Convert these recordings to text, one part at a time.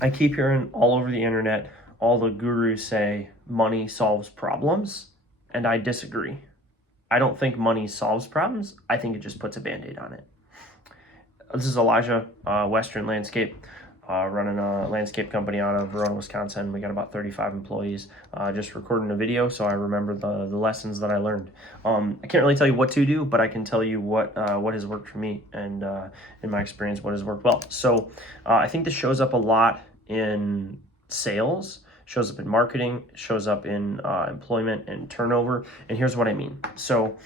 I keep hearing all over the internet, all the gurus say money solves problems, and I disagree. I don't think money solves problems. I think it just puts a band-aid on it. This is Elijah, Western Landscape, running a landscape company out of Verona, Wisconsin. We got about 35 employees. Just recording a video, so I remember the lessons that I learned. I can't really tell you what to do, but I can tell you what has worked for me, and in my experience, what has worked well. So I think this shows up a lot in sales, shows up in marketing, shows up in employment and turnover. And here's what I mean. So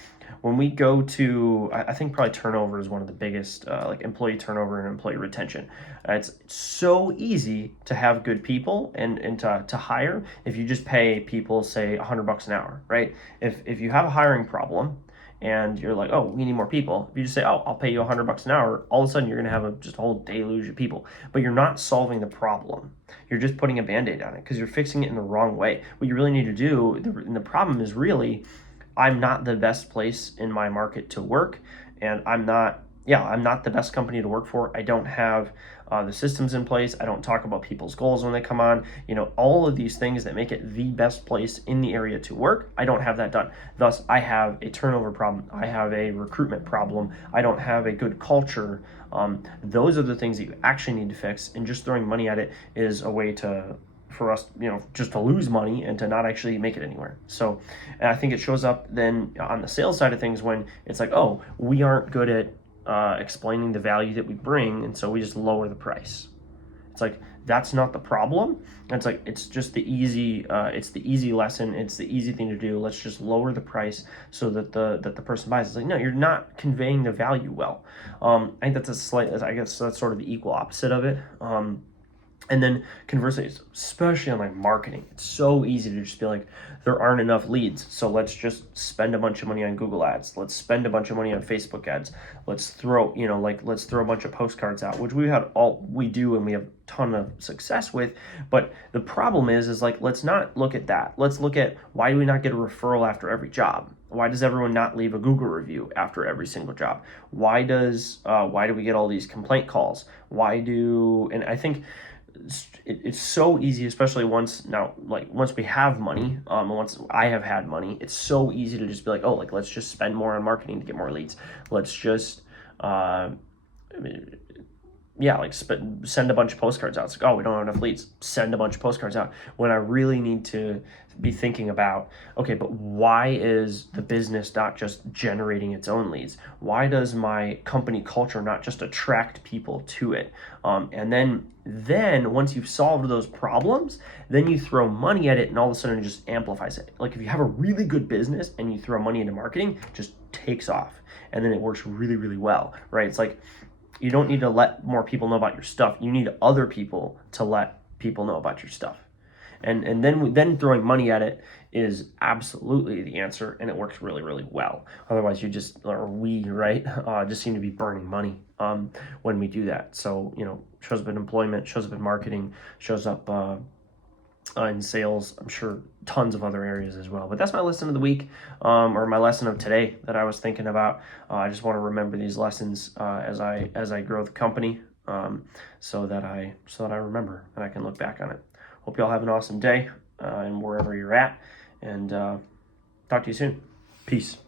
when we go to, I think probably turnover is one of the biggest, like employee turnover and employee retention. It's so easy to have good people and to hire if you just pay people, say, $100 an hour, right? If you have a hiring problem and you're like, oh, we need more people. If you just say, oh, I'll pay you $100 an hour, all of a sudden you're gonna have just a whole deluge of people. But you're not solving the problem. You're just putting a band-aid on it because you're fixing it in the wrong way. What you really need to do, and the problem is really, I'm not the best place in my market to work, and I'm not the best company to work for. I don't have the systems in place. I don't talk about people's goals when they come on. All of these things that make it the best place in the area to work, I don't have that done. Thus, I have a turnover problem. I have a recruitment problem. I don't have a good culture. Those are the things that you actually need to fix, and just throwing money at it is a way for us, just to lose money and to not actually make it anywhere. So, and I think it shows up then on the sales side of things when it's like, oh, we aren't good at explaining the value that we bring, and so we just lower the price. It's like, that's not the problem. It's like, it's just the easy lesson. It's the easy thing to do. Let's just lower the price so that the person buys. It's like, no, you're not conveying the value well. I think I guess that's sort of the equal opposite of it. And then conversely, especially on like marketing, it's so easy to just be like, there aren't enough leads, so let's just spend a bunch of money on Google ads. Let's spend a bunch of money on Facebook ads. Let's throw a bunch of postcards out, which we do and we have a ton of success with. But the problem is like, let's not look at that. Let's look at, why do we not get a referral after every job? Why does everyone not leave a Google review after every single job? Why do we get all these complaint calls? And I think it's so easy, especially once we have money, once I have had money, it's so easy to just be like, oh, like, let's just spend more on marketing to get more leads. Let's just send a bunch of postcards out. It's like, oh, we don't have enough leads. Send a bunch of postcards out. When I really need to be thinking about, okay, but why is the business not just generating its own leads? Why does my company culture not just attract people to it? And then once you've solved those problems, then you throw money at it, and all of a sudden it just amplifies it. Like, if you have a really good business and you throw money into marketing, it just takes off, and then it works really, really well, right? It's like, you don't need to let more people know about your stuff. You need other people to let people know about your stuff. And then throwing money at it is absolutely the answer, and it works really, really well. Otherwise, we just seem to be burning money when we do that. So, shows up in employment, shows up in marketing, shows up in sales, I'm sure tons of other areas as well. But that's my lesson of the week, or my lesson of today that I was thinking about. I just want to remember these lessons as I grow the company, so that I remember and I can look back on it. Hope you all have an awesome day, and wherever you're at, and talk to you soon. Peace.